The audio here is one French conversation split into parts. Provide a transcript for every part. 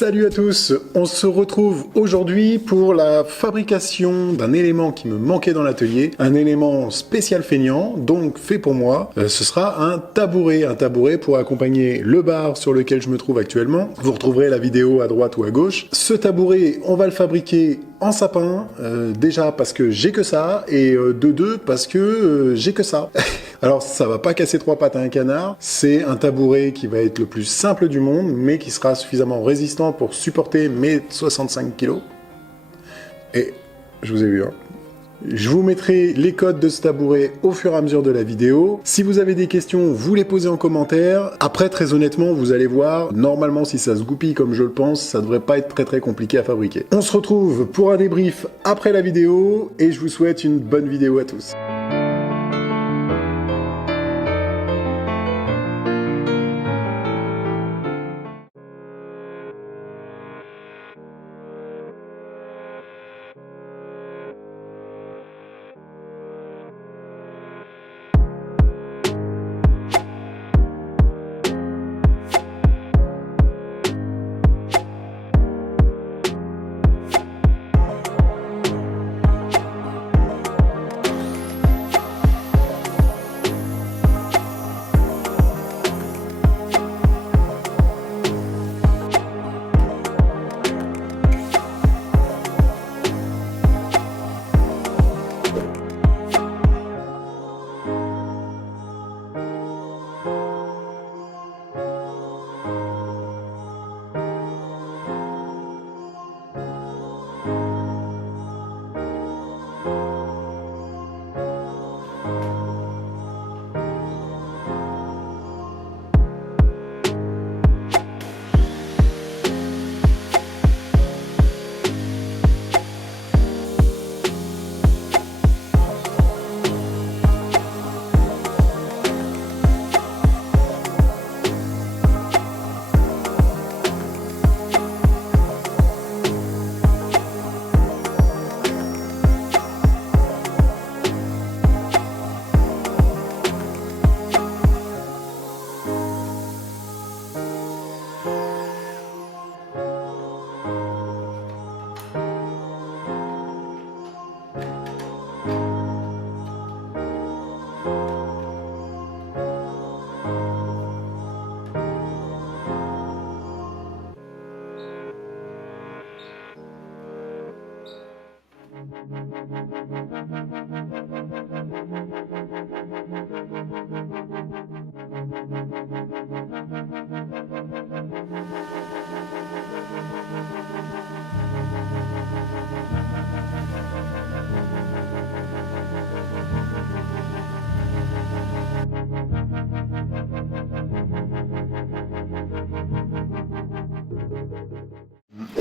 Salut à tous, on se retrouve aujourd'hui pour la fabrication d'un élément qui me manquait dans l'atelier, un élément spécial feignant, donc fait pour moi. Ce sera un tabouret pour accompagner le bar sur lequel je me trouve actuellement. Vous retrouverez la vidéo à droite ou à gauche. Ce tabouret, on va le fabriquer en sapin, déjà parce que j'ai que ça, et de deux parce que j'ai que ça. Alors ça va pas casser trois pattes à un canard, c'est un tabouret qui va être le plus simple du monde, mais qui sera suffisamment résistant pour supporter mes 65 kg. Et je vous ai vu, hein. Je vous mettrai les codes de ce tabouret au fur et à mesure de la vidéo. Si vous avez des questions, vous les posez en commentaire. Après, très honnêtement, vous allez voir, normalement, si ça se goupille comme je le pense, ça devrait pas être très compliqué à fabriquer. On se retrouve pour un débrief après la vidéo, et je vous souhaite une bonne vidéo à tous.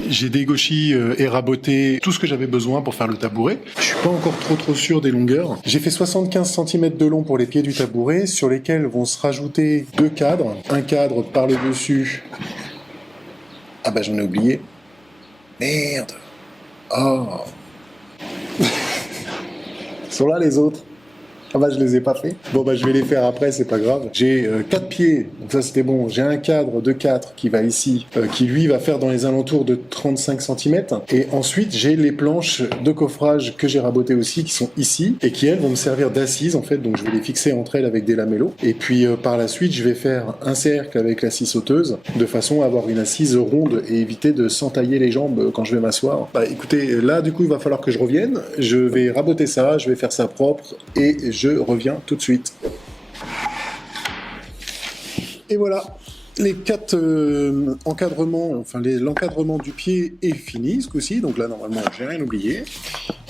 J'ai dégauchi et raboté tout ce que j'avais besoin pour faire le tabouret. Je suis pas encore trop sûr des longueurs. J'ai fait 75 cm de long pour les pieds du tabouret, sur lesquels vont se rajouter deux cadres. Un cadre par le dessus. Ah bah j'en ai oublié. Merde. Oh. Ils sont là les autres. Ah bah je les ai pas fait. Bon bah je vais les faire après, c'est pas grave. J'ai 4 pieds, donc ça c'était bon. J'ai un cadre de 4 qui va ici, qui lui va faire dans les alentours de 35 cm. Et ensuite j'ai les planches de coffrage que j'ai rabotées aussi, qui sont ici, et qui elles vont me servir d'assises en fait, donc je vais les fixer entre elles avec des lamellos. Et puis par la suite je vais faire un cercle avec la scie sauteuse, de façon à avoir une assise ronde et éviter de s'entailler les jambes quand je vais m'asseoir. Bah écoutez, là du coup il va falloir que je revienne. Je vais raboter ça, je vais faire ça propre, et je reviens tout de suite. Et voilà, les 4 encadrements, enfin l'encadrement du pied est fini ce coup-ci, donc là normalement j'ai rien oublié.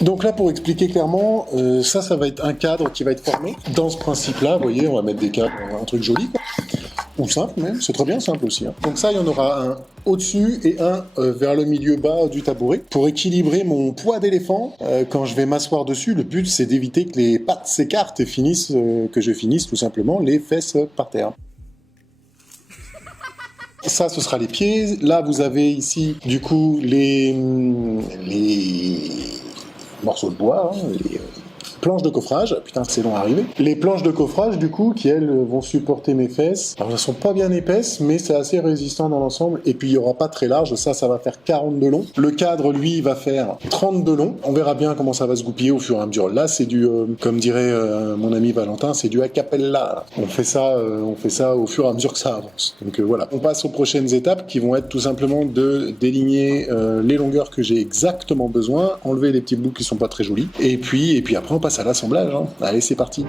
Donc là pour expliquer clairement, ça va être un cadre qui va être formé. Dans ce principe-là, vous voyez, on va mettre des cadres, un truc joli, quoi. Ou simple même, c'est très bien simple aussi. Hein. Donc ça, il y en aura un au-dessus et un vers le milieu bas du tabouret. Pour équilibrer mon poids d'éléphant, quand je vais m'asseoir dessus, le but c'est d'éviter que les pattes s'écartent et que je finisse tout simplement les fesses par terre. Ça, ce sera les pieds. Là, vous avez ici, du coup, les morceaux de bois, hein, planches de coffrage. Putain, c'est long à arriver. Les planches de coffrage, du coup, qui elles vont supporter mes fesses. Alors, elles sont pas bien épaisses, mais c'est assez résistant dans l'ensemble. Et puis, il y aura pas très large. Ça va faire 40 de long. Le cadre, lui, va faire 30 de long. On verra bien comment ça va se goupiller au fur et à mesure. Là, c'est du, comme dirait mon ami Valentin, c'est du a cappella. On fait ça au fur et à mesure que ça avance. Donc voilà. On passe aux prochaines étapes qui vont être tout simplement de déligner les longueurs que j'ai exactement besoin, enlever les petites boucles qui sont pas très jolies. Et puis après, on passe à l'assemblage. Hein. Allez, c'est parti.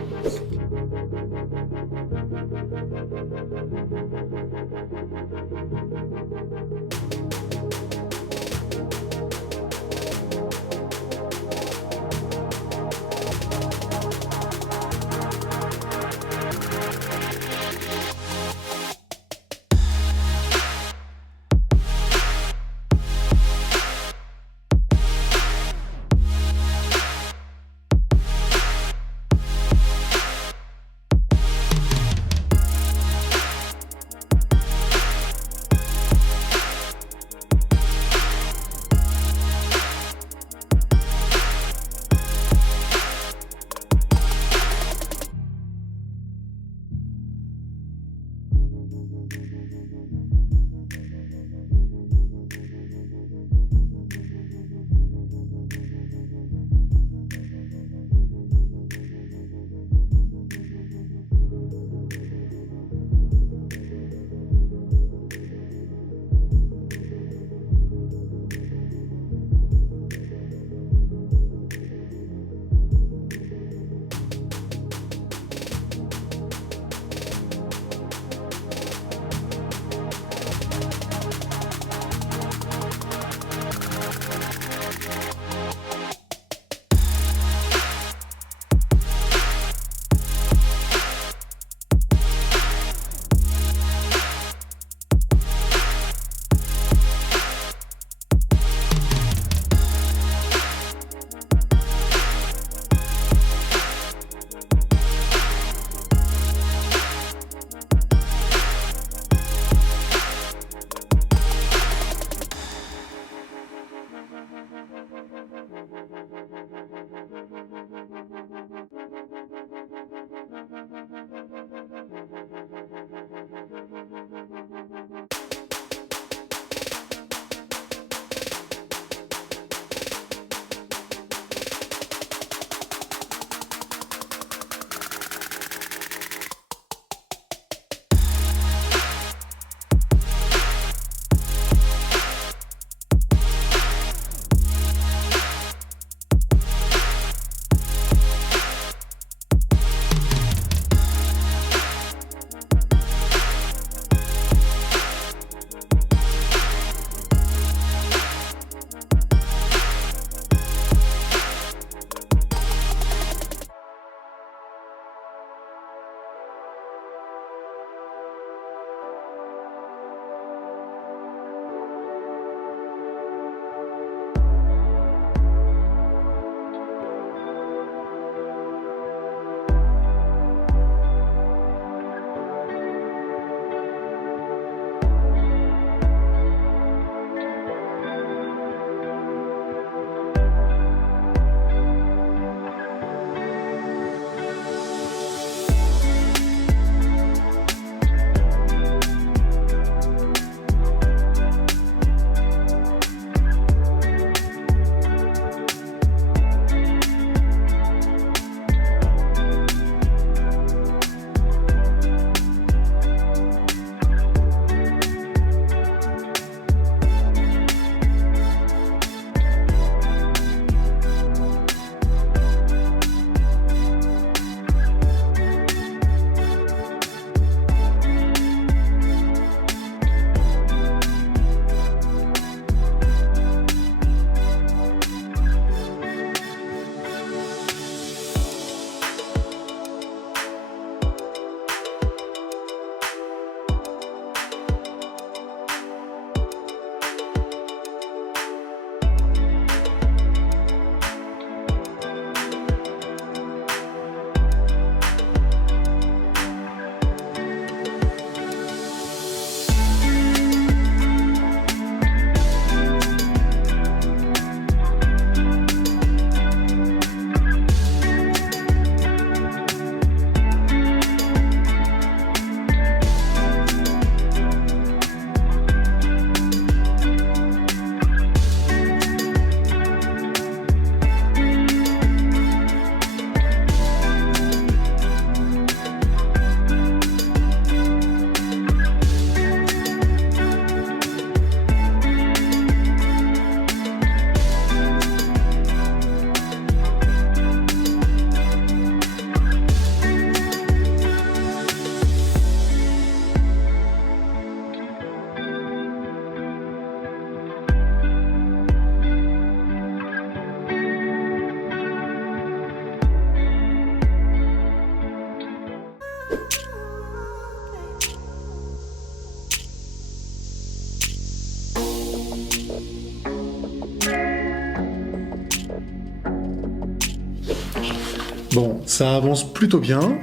Bon, ça avance plutôt bien.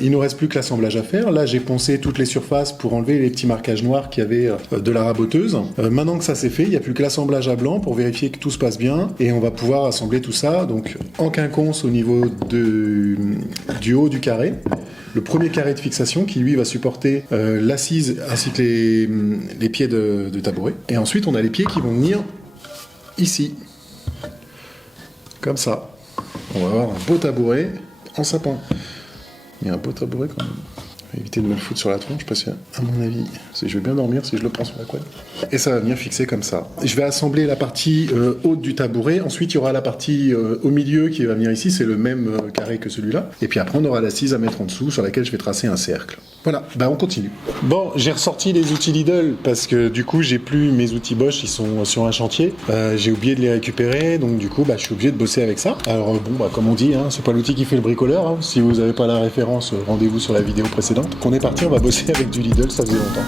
Il nous reste plus que l'assemblage à faire. Là, j'ai poncé toutes les surfaces pour enlever les petits marquages noirs qu'il y avait de la raboteuse. Maintenant que ça c'est fait, il n'y a plus que l'assemblage à blanc pour vérifier que tout se passe bien et on va pouvoir assembler tout ça. Donc en quinconce au niveau du haut du carré. Le premier carré de fixation qui lui va supporter l'assise ainsi que les pieds de tabouret. Et ensuite on a les pieds qui vont venir ici. Comme ça. On va avoir un beau tabouret en sapin. Il y a un beau tabouret quand même. Je vais éviter de me le foutre sur la tronche parce que, à mon avis, je vais bien dormir si je le prends sur la couenne. Et ça va venir fixer comme ça. Je vais assembler la partie haute du tabouret. Ensuite, il y aura la partie au milieu qui va venir ici. C'est le même carré que celui-là. Et puis après, on aura l'assise à mettre en dessous sur laquelle je vais tracer un cercle. Voilà, bah on continue. Bon, j'ai ressorti les outils Lidl parce que du coup, j'ai plus mes outils Bosch, ils sont sur un chantier. J'ai oublié de les récupérer, donc du coup, bah, je suis obligé de bosser avec ça. Alors bon, bah, comme on dit, hein, c'est pas l'outil qui fait le bricoleur. Hein. Si vous n'avez pas la référence, rendez-vous sur la vidéo précédente. On est parti, on va bosser avec du Lidl, ça faisait longtemps.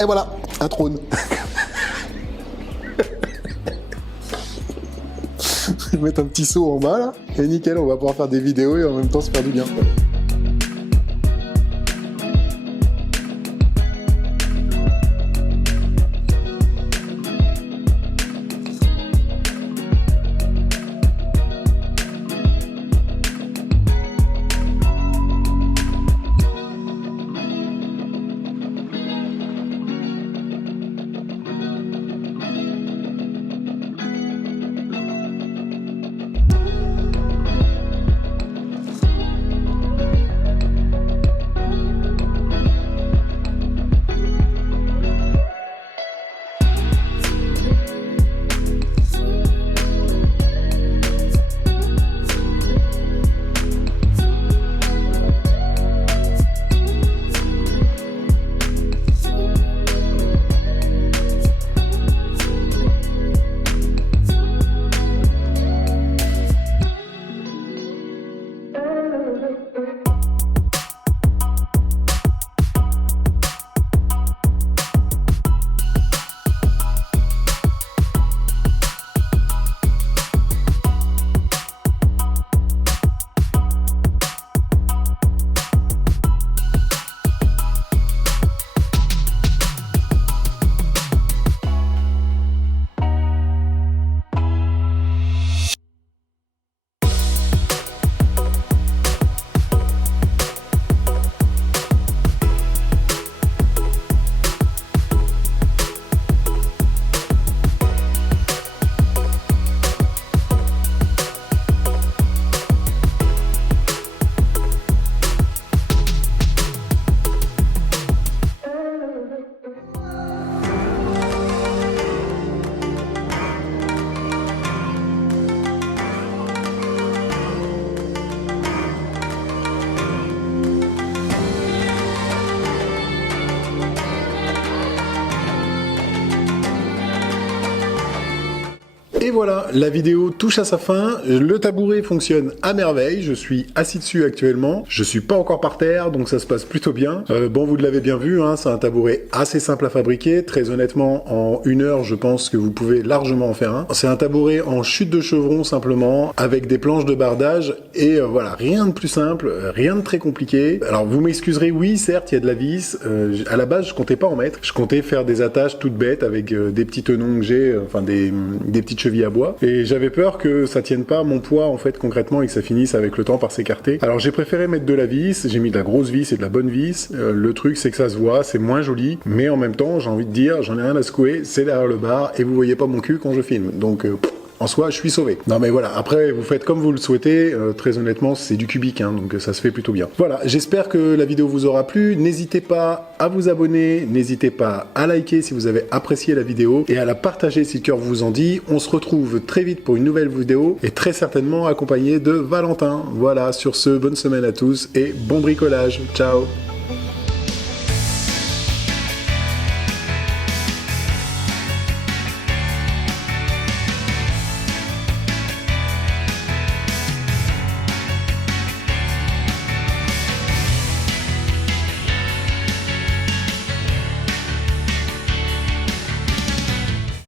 Et voilà, un trône. Je vais mettre un petit seau en bas là, et nickel, on va pouvoir faire des vidéos et en même temps se faire du bien. voilà, la vidéo touche à sa fin. Le tabouret fonctionne à merveille. Je suis assis dessus actuellement. Je suis pas encore par terre, donc ça se passe plutôt bien. Bon, vous l'avez bien vu, hein, c'est un tabouret assez simple à fabriquer. Très honnêtement, en 1 heure, je pense que vous pouvez largement en faire un. C'est un tabouret en chute de chevron simplement, avec des planches de bardage. Et voilà, rien de plus simple, rien de très compliqué. Alors vous m'excuserez, oui, certes, il y a de la vis. À la base, je comptais pas en mettre. Je comptais faire des attaches toutes bêtes avec des petits tenons que j'ai, enfin des petites chevilles à bois. Et j'avais peur que ça tienne pas mon poids en fait concrètement et que ça finisse avec le temps par s'écarter. Alors j'ai préféré mettre de la vis. J'ai mis de la grosse vis et de la bonne vis. Le truc c'est que ça se voit, c'est moins joli, mais en même temps, j'ai envie de dire, j'en ai rien à secouer. C'est derrière le bar et vous voyez pas mon cul quand je filme. Donc en soi, je suis sauvé. Non mais voilà, après vous faites comme vous le souhaitez, très honnêtement c'est du cubique, hein, donc ça se fait plutôt bien. Voilà, j'espère que la vidéo vous aura plu, n'hésitez pas à vous abonner, n'hésitez pas à liker si vous avez apprécié la vidéo, et à la partager si le cœur vous en dit. On se retrouve très vite pour une nouvelle vidéo, et très certainement accompagné de Valentin. Voilà, sur ce, bonne semaine à tous, et bon bricolage, ciao.